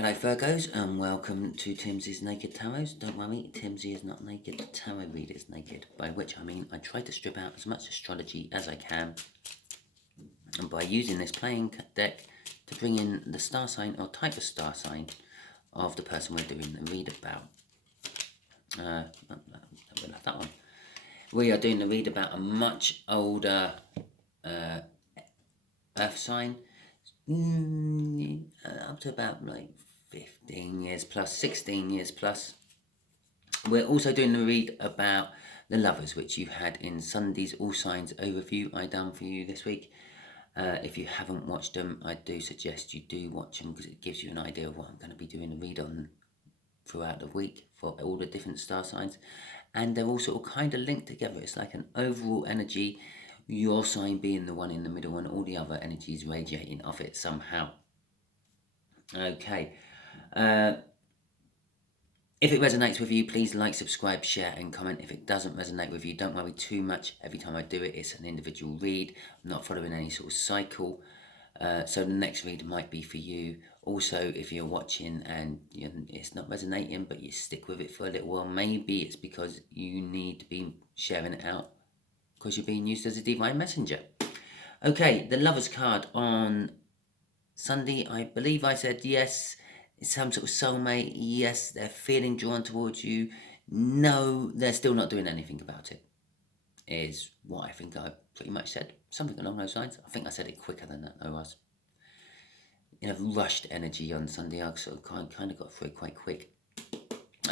Hello Virgos and welcome to Timsy's Naked Tarot. Don't worry, Timsy is not naked, the tarot reader is naked, by which I mean I try to strip out as much astrology as I can, and by using this playing deck to bring in the star sign or type of star sign of the person we're doing the read about. We'll have that one. We are doing the read about a much older earth sign, up to about like 15 years plus, 16 years plus. We're also doing the read about the lovers, which you had in Sunday's All Signs overview I done for you this week. If you haven't watched them, I do suggest you do watch them because it gives you an idea of what I'm going to be doing a read on throughout the week for all the different star signs. And they're all sort of kind of linked together. It's like an overall energy, your sign being the one in the middle and all the other energies radiating off it somehow. Okay. If it resonates with you, please like, subscribe, share and comment. If it doesn't resonate with you, don't worry too much. Every time I do it, it's an individual read. I'm not following any sort of cycle. So the next read might be for you. Also, if you're watching and it's not resonating, but you stick with it for a little while, maybe it's because you need to be sharing it out because you're being used as a divine messenger. Okay, the Lover's card on Sunday, I believe I said yes, it's some sort of soulmate. Yes, they're feeling drawn towards you. No, they're still not doing anything about it, is what I think I pretty much said. Something along those lines. I think I said it quicker than that. I was in a rushed energy on Sunday. I sort of kind of got through it quite quick.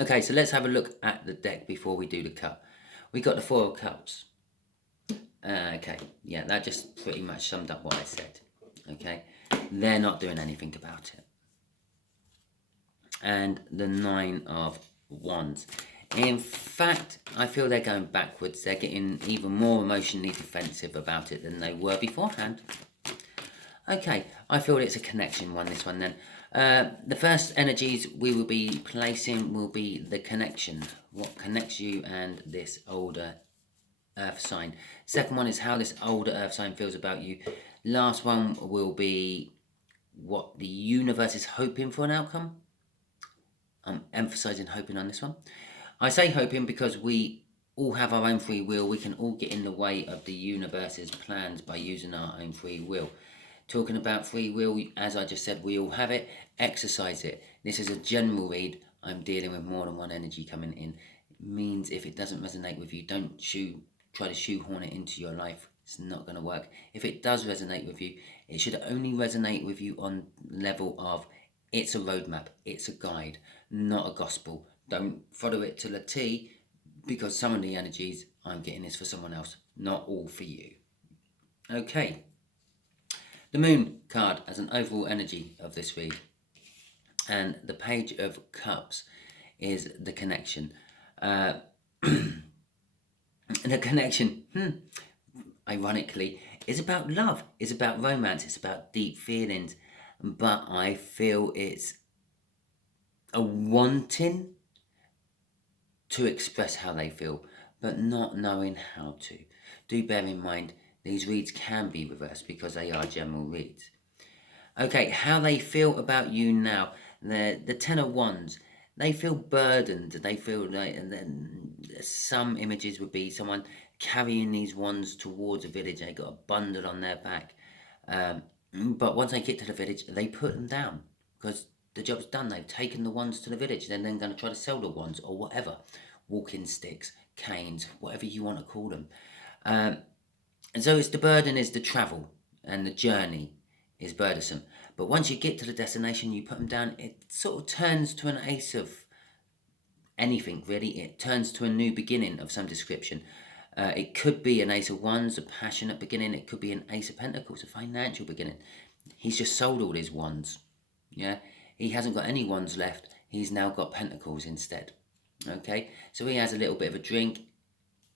Okay, so let's have a look at the deck before we do the cut. We got the Four of Cups. Okay, yeah, that just pretty much summed up what I said. Okay, they're not doing anything about it. And the Nine of Wands. In fact, I feel they're going backwards. They're getting even more emotionally defensive about it than they were beforehand. Okay, I feel it's a connection one, this one then. The first energies we will be placing will be the connection. What connects you and this older earth sign. Second one is how this older earth sign feels about you. Last one will be what the universe is hoping for an outcome. I'm emphasizing hoping on this one. I say hoping because we all have our own free will. We can all get in the way of the universe's plans by using our own free will. Talking about free will, as I just said, we all have it. Exercise it. This is a general read. I'm dealing with more than one energy coming in. It means if it doesn't resonate with you, don't try to shoehorn it into your life. It's not going to work. If it does resonate with you, it should only resonate with you on the level of it's a roadmap, it's a guide, not a gospel. Don't follow it to the T, because some of the energies I'm getting is for someone else, not all for you. Okay. The Moon card as an overall energy of this read. And the Page of Cups is the connection. The connection, ironically, is about love, is about romance, it's about deep feelings. But I feel it's a wanting to express how they feel, but not knowing how to. Do bear in mind, these reads can be reversed because they are general reads. Okay, how they feel about you now. The Ten of Wands, they feel burdened. They feel like, and then some images would be someone carrying these wands towards a village. They got a bundle on their back. But once they get to the village, they put them down because the job's done. They've taken the wands to the village. They're then going to try to sell the wands or whatever. Walking sticks, canes, whatever you want to call them. And so it's the burden is the travel and the journey is burdensome. But once you get to the destination, you put them down, it sort of turns to an ace of anything, really. It turns to a new beginning of some description. It could be an Ace of Wands, a passionate beginning. It could be an Ace of Pentacles, a financial beginning. He's just sold all his wands. Yeah, he hasn't got any wands left. He's now got pentacles instead. Okay, so he has a little bit of a drink.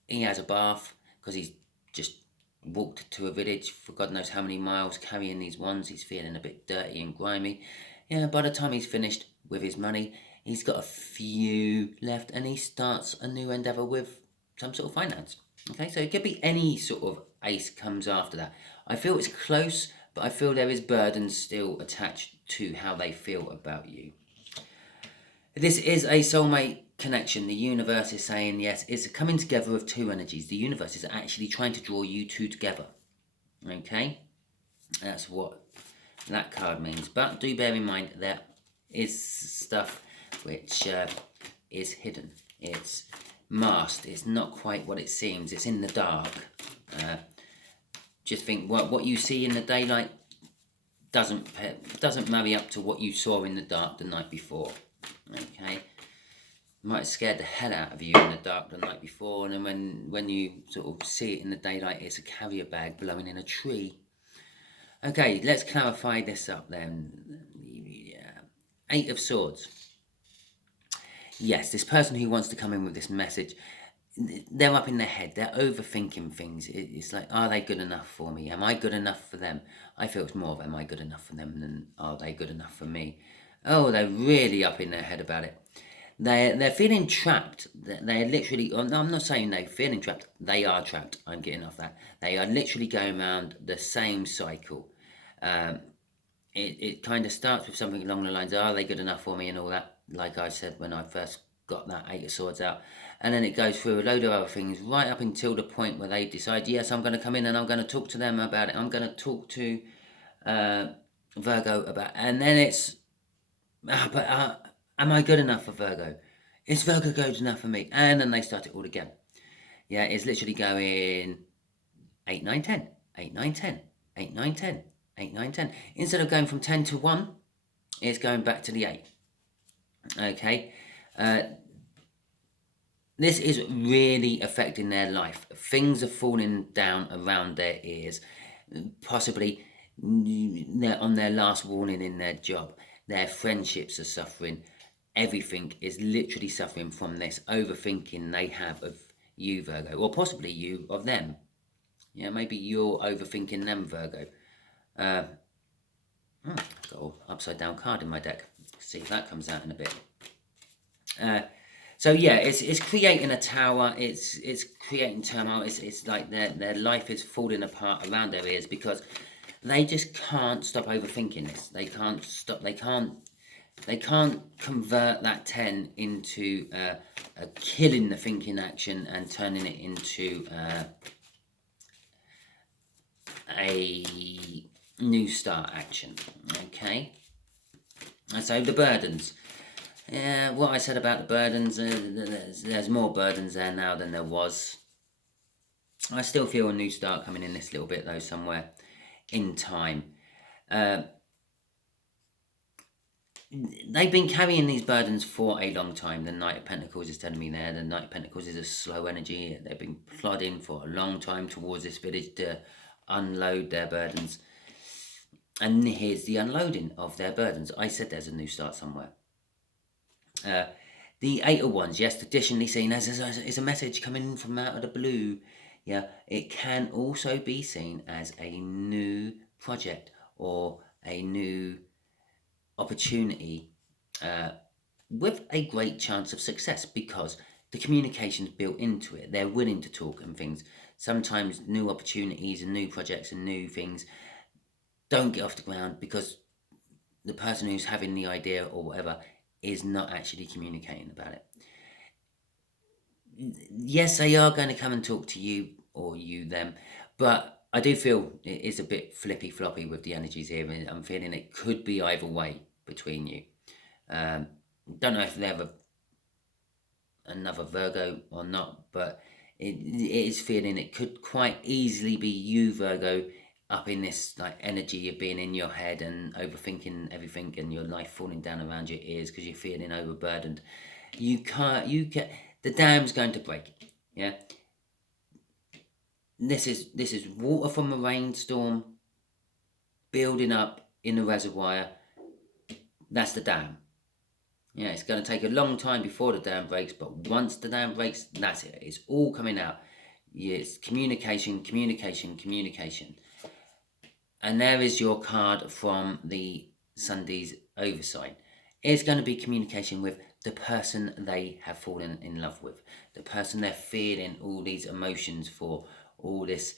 He has a bath because he's just walked to a village for God knows how many miles carrying these wands. He's feeling a bit dirty and grimy. Yeah, by the time he's finished with his money, he's got a few left and he starts a new endeavour with some sort of finance. Okay, so it could be any sort of ace comes after that. I feel it's close, but I feel there is burden still attached to how they feel about you. This is a soulmate connection. The universe is saying yes. It's a coming together of two energies. The universe is actually trying to draw you two together. Okay? That's what that card means. But do bear in mind there is stuff which is hidden. It's masked. It's not quite what it seems. It's in the dark. Just think what you see in the daylight doesn't marry up to what you saw in the dark the night before. Okay, might have scared the hell out of you in the dark the night before, and then when you sort of see it in the daylight, it's a carrier bag blowing in a tree. Okay, let's clarify this up then. Eight of Swords. Yes, this person who wants to come in with this message, they're up in their head. They're overthinking things. It's like, are they good enough for me? Am I good enough for them? I feel it's more of, am I good enough for them than are they good enough for me? Oh, they're really up in their head about it. They're feeling trapped. They're literally, no, I'm not saying they're feeling trapped. They are trapped. I'm getting off that. They are literally going around the same cycle. It kind of starts with something along the lines, are they good enough for me and all that, like I said when I first got that Eight of Swords out. And then it goes through a load of other things right up until the point where they decide, yes, I'm going to come in and I'm going to talk to them about it. I'm going to talk to Virgo about it. And then it's, am I good enough for Virgo? Is Virgo good enough for me? And then they start it all again. Yeah, it's literally going 8, 9, 10, 8, 9, 10, 8, 9, 10, 8, 9, 10. Instead of going from 10 to 1, it's going back to the 8. Okay. This is really affecting their life. Things are falling down around their ears. Possibly they're on their last warning in their job. Their friendships are suffering. Everything is literally suffering from this overthinking they have of you, Virgo, or possibly you of them. Yeah, maybe you're overthinking them, Virgo. I've got an upside down card in my deck. Let's see if that comes out in a bit. So yeah, it's creating a tower. It's creating turmoil. It's like their life is falling apart around their ears because they just can't stop overthinking this. They can't stop. They can't convert that 10 into a killing the thinking action and turning it into a new start action. Okay. And so the burdens. Yeah, what I said about the burdens, there's more burdens there now than there was. I still feel a new start coming in this little bit though, somewhere in time. They've been carrying these burdens for a long time. The Knight of Pentacles is telling me there. The Knight of Pentacles is a slow energy. They've been plodding for a long time towards this village to unload their burdens. And here's the unloading of their burdens. I said there's a new start somewhere. The Eight of Wands, yes, traditionally seen as a message coming from out of the blue. Yeah, it can also be seen as a new project or a new opportunity with a great chance of success because the communication's built into it. They're willing to talk and things. Sometimes new opportunities and new projects and new things don't get off the ground because the person who's having the idea or whatever is not actually communicating about it. Yes, they are going to come and talk to you or you them, but I do feel it is a bit flippy floppy with the energies here. I'm feeling it could be either way between you. Don't know if they have another Virgo or not, but it is feeling it could quite easily be you, Virgo, up in this like energy of being in your head and overthinking everything and your life falling down around your ears because you're feeling overburdened. You get the dam's going to break. Yeah. This is water from a rainstorm building up in the reservoir. That's the dam. Yeah, it's going to take a long time before the dam breaks, but once the dam breaks, that's it. It's all coming out. It's communication, communication, communication. And there is your card from the Sunday's oversight. It's going to be communication with the person they have fallen in love with, the person they're feeling all these emotions for, all this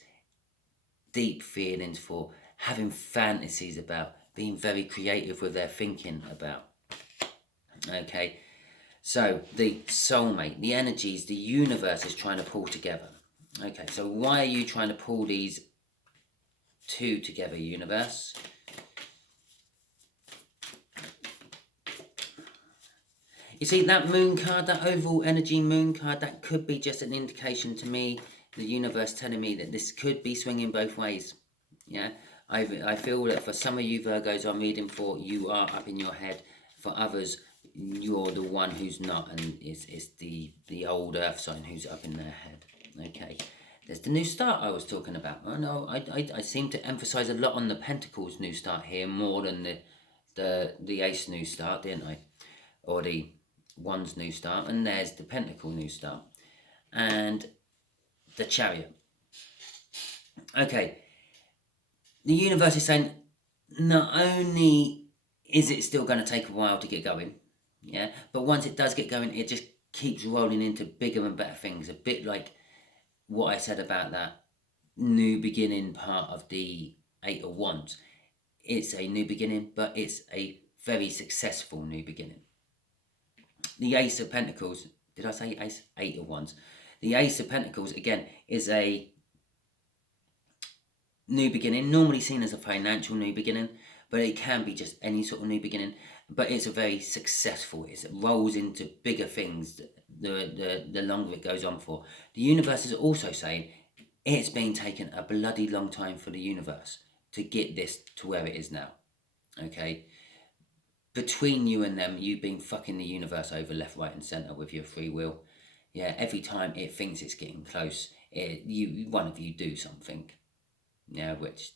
deep feelings for, having fantasies about, being very creative with their thinking about. Okay, So the soulmate, the energies, the universe is trying to pull together. Okay, so why are you trying to pull these two together, universe? You see that moon card, that overall energy moon card, that could be just an indication to me, the universe telling me that this could be swinging both ways. Yeah, I feel that for some of you Virgos I'm reading for, you are up in your head. For others, you're the one who's not, and it's the old earth sign who's up in their head. Okay, there's the new start I was talking about. I know I seem to emphasize a lot on the Pentacles new start here more than the Ace new start, didn't I? Or the Wands new start, and there's the Pentacle new start, and the Chariot. Okay, the universe is saying not only is it still going to take a while to get going, yeah, but once it does get going, it just keeps rolling into bigger and better things. A bit like what I said about that new beginning part of the Eight of Wands. It's a new beginning, but it's a very successful new beginning. The Ace of Pentacles, did I say Ace? Eight of Wands. The Ace of Pentacles, again, is a new beginning, normally seen as a financial new beginning, but it can be just any sort of new beginning. But it's a very successful, it rolls into bigger things the longer it goes on for. The universe is also saying it's been taking a bloody long time for the universe to get this to where it is now. Okay? Between you and them, you've been fucking the universe over left, right and centre with your free will. Yeah, every time it thinks it's getting close, one of you do something. Yeah, which,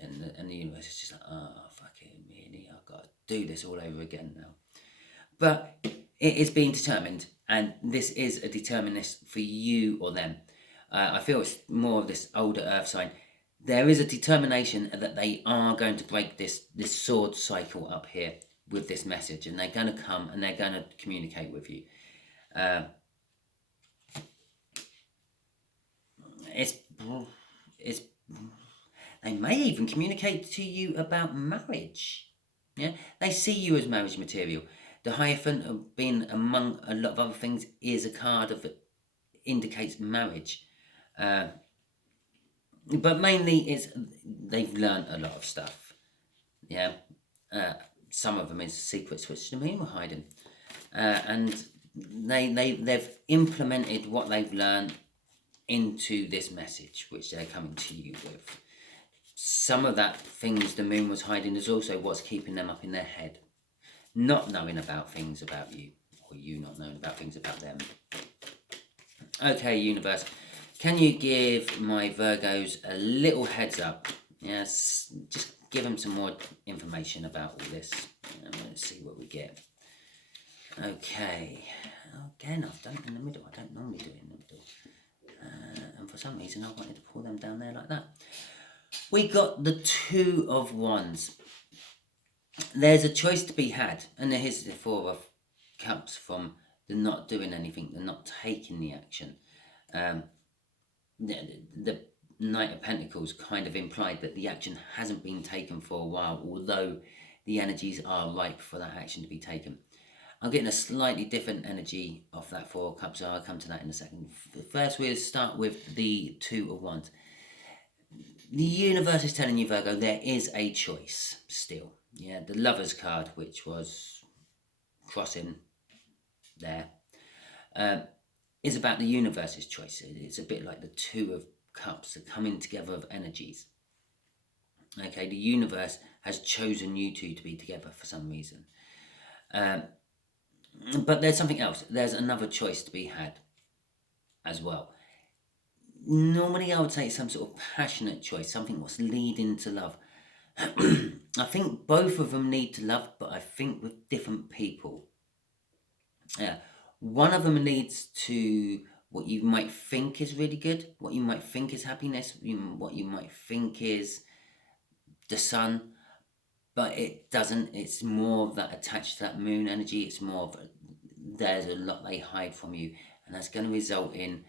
and the universe is just like, oh, fucking really, I've got to do this all over again now. But it is being determined, and this is a determinist for you or them. I feel it's more of this older earth sign. There is a determination that they are going to break this sword cycle up here with this message, and they're going to come and they're going to communicate with you. They may even communicate to you about marriage. Yeah, they see you as marriage material. The Hierophant, of being among a lot of other things, is a card of indicates marriage. But mainly it's they've learned a lot of stuff. Yeah, some of them is secrets which the moon were hiding, and they've implemented what they've learned into this message which they're coming to you with. Some of that things the moon was hiding is also what's keeping them up in their head, not knowing about things about you, or you not knowing about things about them. Okay, universe, can you give my Virgos a little heads up? Yes, just give them some more information about all this. Let's see what we get. Okay, again, I've done it in the middle. I don't normally do it in the middle. And for some reason I wanted to pull them down there like that. We got the Two of Wands. There's a choice to be had, and here's the Four of Cups from the not doing anything, the not taking the action. The Knight of Pentacles kind of implied that the action hasn't been taken for a while, although the energies are ripe for that action to be taken. I'm getting a slightly different energy off that Four of Cups, so I'll come to that in a second. First, we'll start with the Two of Wands. The universe is telling you, Virgo, there is a choice still. Yeah, the Lover's card, which was crossing there, is about the universe's choice. It's a bit like the Two of Cups, the coming together of energies. Okay, the universe has chosen you two to be together for some reason. But there's something else. There's another choice to be had as well. Normally I would say it's some sort of passionate choice, something that's leading to love. I think both of them need to love, but I think with different people. One of them leads to what you might think is really good, what you might think is happiness, what you might think is the sun, but it doesn't. It's more of that attached to that moon energy. It's more of there's a lot they hide from you, and that's going to result in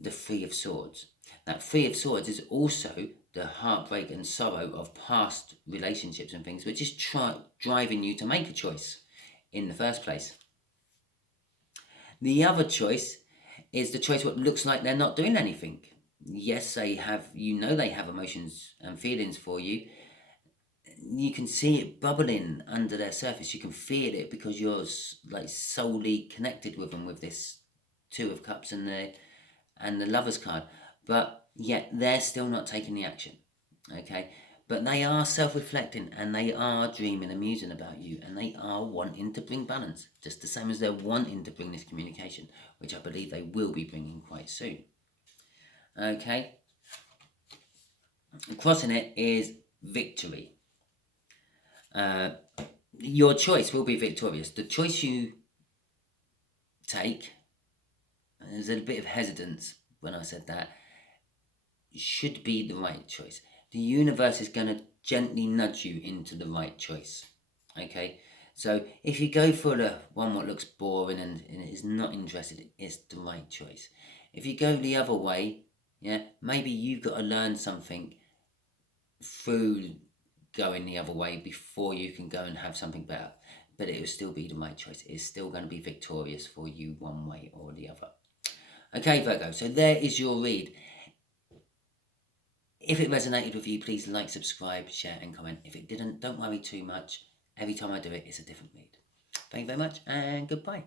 the Three of Swords. That Three of Swords is also the heartbreak and sorrow of past relationships and things, which is driving you to make a choice in the first place. The other choice is the choice what looks like they're not doing anything. Yes, they have, they have emotions and feelings for you. You can see it bubbling under their surface. You can feel it because you're like solely connected with them with this Two of Cups and the Lovers card. But yet they're still not taking the action. Okay? But they are self-reflecting and they are dreaming and musing about you and they are wanting to bring balance, just the same as they're wanting to bring this communication, which I believe they will be bringing quite soon. Okay? Crossing it is victory. Your choice will be victorious. The choice you take, there's a bit of hesitance when I said that, should be the right choice. The universe is going to gently nudge you into the right choice. Okay, so if you go for the one what looks boring and is not interested, it's the right choice. If you go the other way, maybe you've got to learn something through going the other way before you can go and have something better. But it will still be the right choice. It's still going to be victorious for you one way or the other. Okay, Virgo, so there is your read. If it resonated with you, please like, subscribe, share and comment. If it didn't, don't worry too much. Every time I do it, it's a different read. Thank you very much and goodbye.